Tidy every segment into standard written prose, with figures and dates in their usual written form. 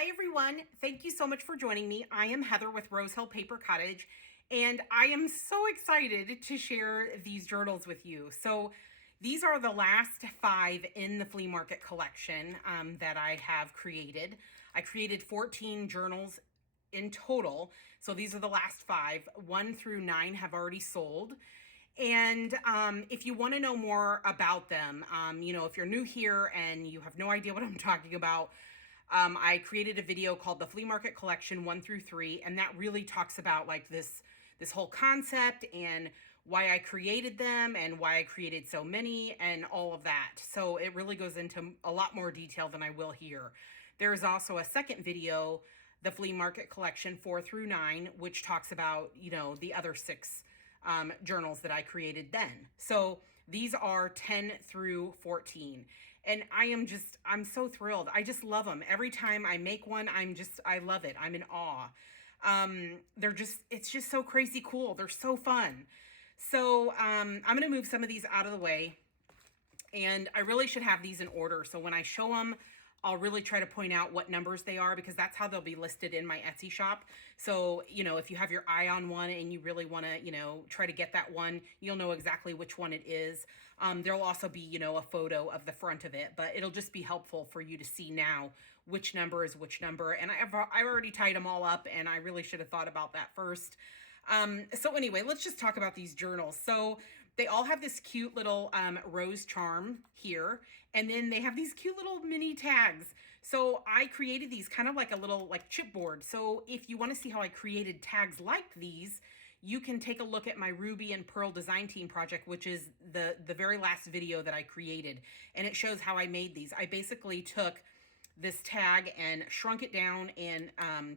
Hi, everyone. Thank you so much for joining me. I am Heather with Rose Hill Paper Cottage, and I am so excited to share these journals with you. So, these are the last five in the flea market collection that I have created. I created 14 journals in total. So, these are the last five. 1 through 9 have already sold. And if you want to know more about them, if you're new here and you have no idea what I'm talking about, I created a video called the Flea Market Collection 1 through 3, and that really talks about like this whole concept and why I created them and why I created so many and all of that. So it really goes into a lot more detail than I will here. There is also a second video, the Flea Market Collection 4 through 9, which talks about, the other six journals that I created then. So these are 10 through 14. And I'm so thrilled. I just love them. Every time I make one, I love it. I'm in awe. It's just so crazy cool. They're so fun. So I'm going to move some of these out of the way. And I really should have these in order. So when I show them, I'll really try to point out what numbers they are because that's how they'll be listed in my Etsy shop. So, if you have your eye on one and you really want to, try to get that one, you'll know exactly which one it is. There'll also be, a photo of the front of it, but it'll just be helpful for you to see now which number is which number. And I've already tied them all up, and I really should have thought about that first. So anyway, let's just talk about these journals. So they all have this cute little rose charm here, and then they have these cute little mini tags. So I created these kind of like a little like chipboard. So if you want to see how I created tags like these, you can take a look at my Ruby and Pearl design team project, which is the very last video that I created, and it shows how I made these. I basically took this tag and shrunk it down and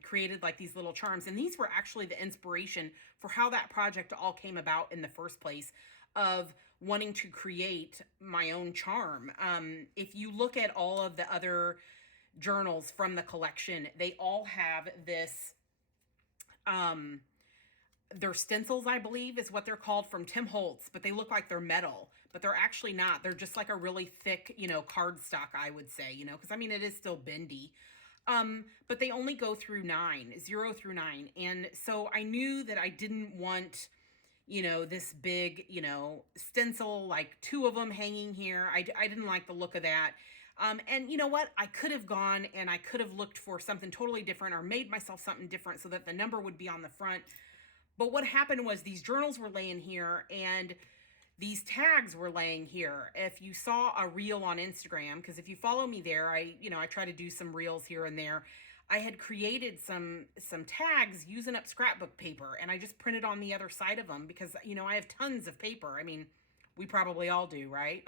created like these little charms. And these were actually the inspiration for how that project all came about in the first place, of wanting to create my own charm. If you look at all of the other journals from the collection, they all have this they're stencils, I believe is what they're called, from Tim Holtz, but they look like they're metal, but they're actually not. They're just like a really thick, cardstock, I would say, because it is still bendy. But they only go through 9, 0 through 9. And so I knew that I didn't want, this big, stencil, like 2 of them hanging here. I didn't like the look of that. And you know what? I could have gone and I could have looked for something totally different or made myself something different so that the number would be on the front. But what happened was these journals were laying here and these tags were laying here. If you saw a reel on Instagram, because if you follow me there, I try to do some reels here and there. I had created some tags using up scrapbook paper, and I just printed on the other side of them because, I have tons of paper. We probably all do, right?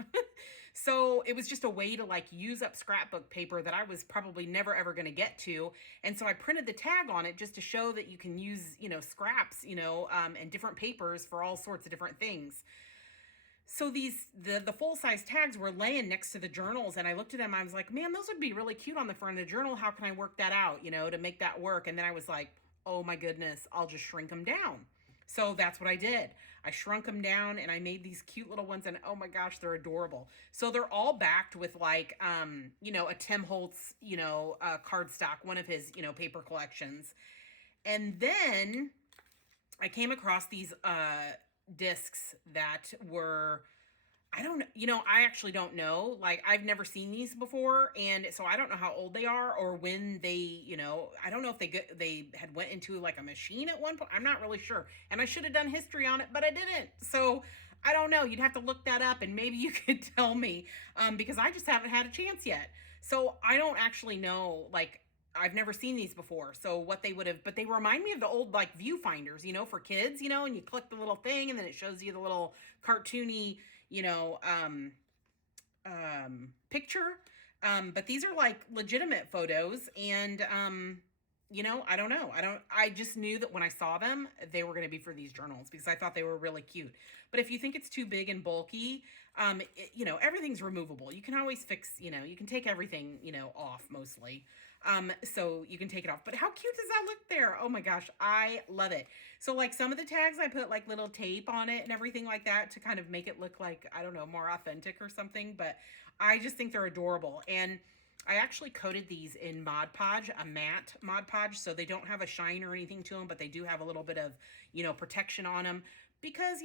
So it was just a way to like use up scrapbook paper that I was probably never ever going to get to. And so I printed the tag on it just to show that you can use, scraps, and different papers for all sorts of different things. So the full-size tags were laying next to the journals, and I looked at them. I was like, man, those would be really cute on the front of the journal. How can I work that out, to make that work? And then I was like, oh my goodness, I'll just shrink them down. So that's what I did. I shrunk them down and I made these cute little ones, and oh my gosh, they're adorable. So they're all backed with like, a Tim Holtz, cardstock, one of his, paper collections. And then I came across these discs that were, I don't know, I actually don't know. Like, I've never seen these before, and so I don't know how old they are or when they, I don't know if they had went into like a machine at one point. I'm not really sure. And I should have done history on it, but I didn't. So I don't know. You'd have to look that up and maybe you could tell me, because I just haven't had a chance yet. So I don't actually know, like, I've never seen these before. So what they would have, but they remind me of the old like viewfinders, for kids, and you click the little thing and then it shows you the little cartoony, picture. But these are like legitimate photos, and I don't know. I just knew that when I saw them, they were going to be for these journals because I thought they were really cute. But if you think it's too big and bulky, everything's removable. You can always fix, you can take everything, off mostly. So you can take it off. But how cute does that look there? Oh my gosh, I love it. So like some of the tags, I put like little tape on it and everything like that to kind of make it look like, I don't know, more authentic or something. But I just think they're adorable. And I actually coated these in Mod Podge, a matte Mod Podge, so they don't have a shine or anything to them, but they do have a little bit of, protection on them because,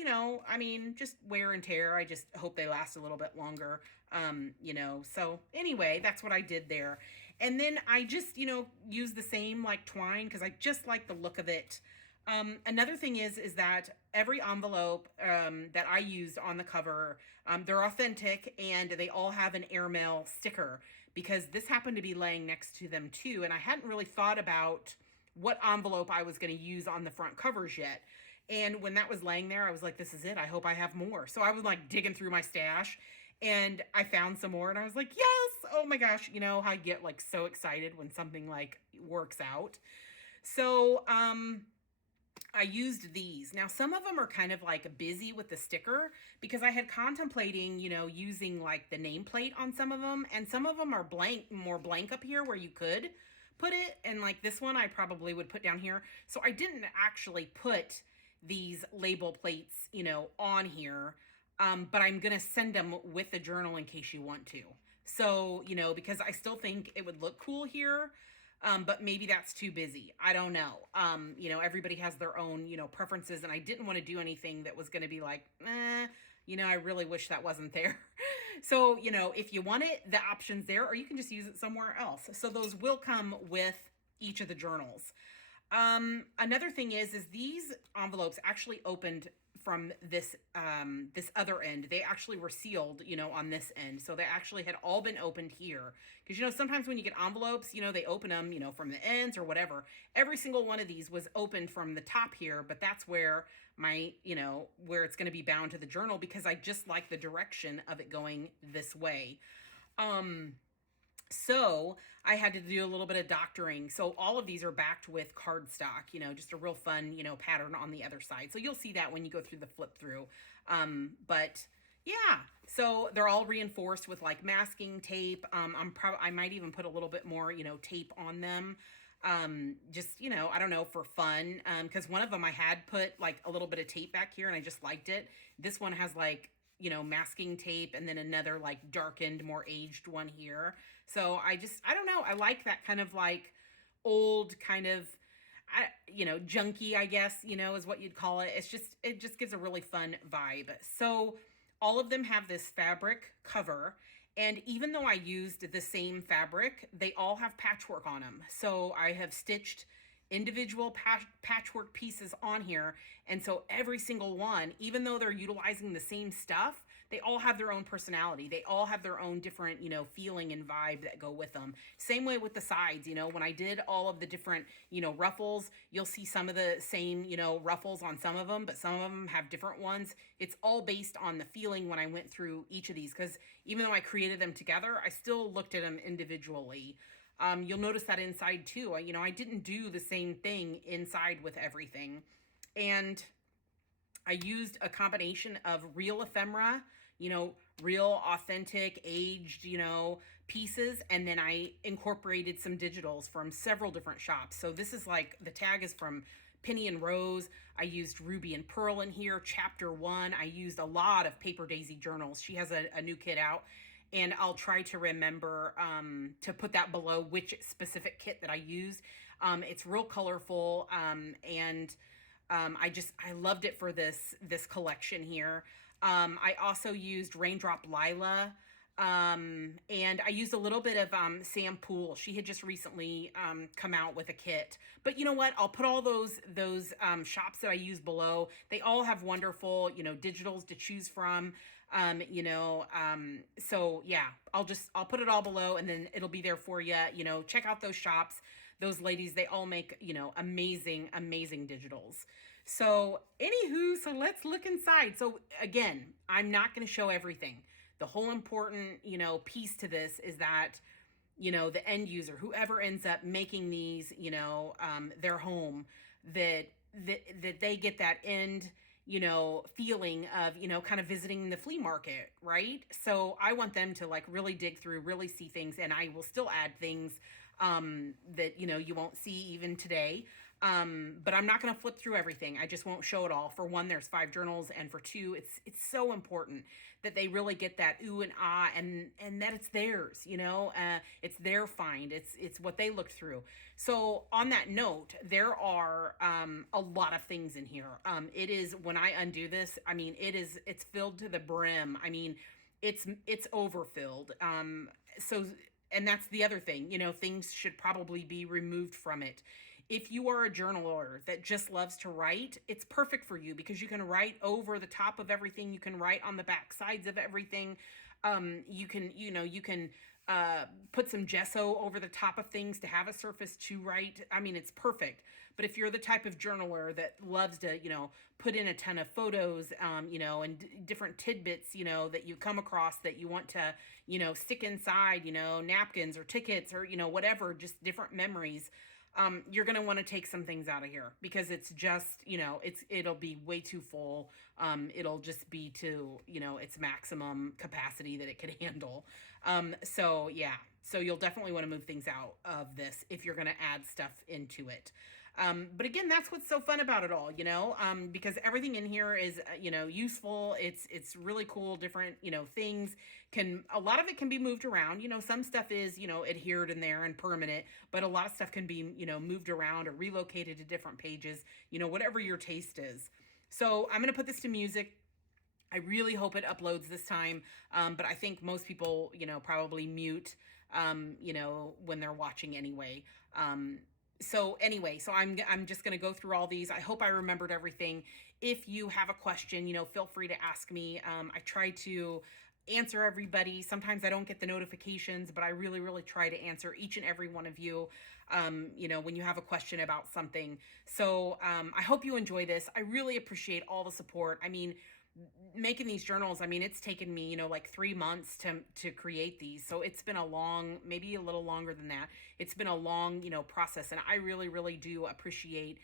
I mean, just wear and tear. I just hope they last a little bit longer. So anyway, that's what I did there. And then I just, use the same like twine because I just like the look of it. Another thing is that every envelope that I used on the cover, they're authentic and they all have an airmail sticker because this happened to be laying next to them too. And I hadn't really thought about what envelope I was going to use on the front covers yet. And when that was laying there, I was like, this is it. I hope I have more. So I was like digging through my stash and I found some more and I was like, yes, oh my gosh. You know how I get like so excited when something like works out. So, I used these. Now, some of them are kind of like busy with the sticker because I had contemplating, using like the nameplate on some of them, and some of them are blank, more blank up here where you could put it. And like this one, I probably would put down here. So I didn't actually put these label plates, on here. But I'm going to send them with the journal in case you want to. So, because I still think it would look cool here. But maybe that's too busy. I don't know. Everybody has their own, preferences, and I didn't want to do anything that was going to be like, I really wish that wasn't there. So, if you want it, the option's there, or you can just use it somewhere else. So those will come with each of the journals. Another thing is these envelopes actually opened from this this other end. They actually were sealed, on this end. So they actually had all been opened here. Because, sometimes when you get envelopes, they open them, from the ends or whatever. Every single one of these was opened from the top here, but that's where my, where it's going to be bound to the journal because I just like the direction of it going this way. So I had to do a little bit of doctoring. So all of these are backed with cardstock, just a real fun, pattern on the other side. So you'll see that when you go through the flip through. But yeah, so they're all reinforced with like masking tape. I might even put a little bit more, tape on them. Just, I don't know, for fun. Cause one of them I had put like a little bit of tape back here and I just liked it. This one has like, masking tape and then another like darkened, more aged one here. So I don't know. I like that kind of like old kind of, junky, I guess, is what you'd call it. It just gives a really fun vibe. So all of them have this fabric cover. And even though I used the same fabric, they all have patchwork on them. So I have stitched individual patchwork pieces on here. And so every single one, even though they're utilizing the same stuff, they all have their own personality. They all have their own different, feeling and vibe that go with them. Same way with the sides, when I did all of the different, ruffles, you'll see some of the same, ruffles on some of them, but some of them have different ones. It's all based on the feeling when I went through each of these, because even though I created them together, I still looked at them individually. You'll notice that inside too. I didn't do the same thing inside with everything. And I used a combination of real ephemera, real authentic aged, pieces. And then I incorporated some digitals from several different shops. So this is like, the tag is from Penny and Rose. I used Ruby and Pearl in here. Chapter 1. I used a lot of Paper Daisy journals. She has a new kit out. And I'll try to remember to put that below which specific kit that I used. It's real colorful, and I loved it for this collection here. I also used Raindrop Lila, and I used a little bit of Sam Poole. She had just recently come out with a kit. But you know what? I'll put all those shops that I use below. They all have wonderful, digitals to choose from. So yeah, I'll put it all below and then it'll be there for you. Check out those shops. Those ladies, they all make, amazing, amazing digitals. So anywho, so let's look inside. So again, I'm not going to show everything. The whole important, piece to this is that, the end user, whoever ends up making these, their home, that they get that end, feeling of, kind of visiting the flea market, right? So I want them to like really dig through, really see things, and I will still add things that, you won't see even today. But I'm not going to flip through everything. I just won't show it all. For one, there's 5 journals, and for two, it's so important that they really get that ooh and ah, and that it's theirs. It's their find. It's what they looked through. So on that note, there are a lot of things in here. It is, when I undo this, I mean, it's filled to the brim. I mean, it's overfilled. So, and that's the other thing. Things should probably be removed from it. If you are a journaler that just loves to write, it's perfect for you because you can write over the top of everything. You can write on the back sides of everything. You can put some gesso over the top of things to have a surface to write. I mean, it's perfect. But if you're the type of journaler that loves to, put in a ton of photos, and different tidbits, that you come across that you want to, stick inside, napkins or tickets or, whatever, just different memories, you're going to want to take some things out of here because it's just, it'll be way too full. It'll just be to, its maximum capacity that it could handle. So yeah, so you'll definitely want to move things out of this if you're going to add stuff into it. But again, that's what's so fun about it all, because everything in here is, useful. It's really cool. Different, things a lot of it can be moved around. Some stuff is, adhered in there and permanent, but a lot of stuff can be, moved around or relocated to different pages, whatever your taste is. So I'm going to put this to music. I really hope it uploads this time. But I think most people, probably mute, when they're watching anyway. So anyway, so I'm just going to go through all these. I hope I remembered everything. If you have a question, feel free to ask me. I try to answer everybody. Sometimes I don't get the notifications, but I really, really try to answer each and every one of you, when you have a question about something. So I hope you enjoy this. I really appreciate all the support. I mean, making these journals, I mean, it's taken me, like 3 months to create these. So it's been a long, maybe a little longer than that. It's been a long, process. And I really, really do appreciate,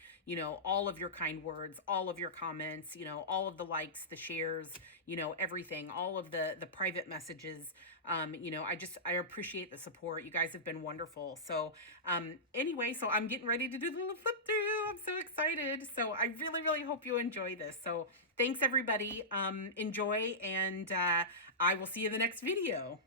all of your kind words, all of your comments, all of the likes, the shares, everything, all of the private messages. I appreciate the support. You guys have been wonderful. So anyway, so I'm getting ready to do the little flip through. I'm so excited. So I really, really hope you enjoy this. So thanks everybody. Enjoy, and I will see you in the next video.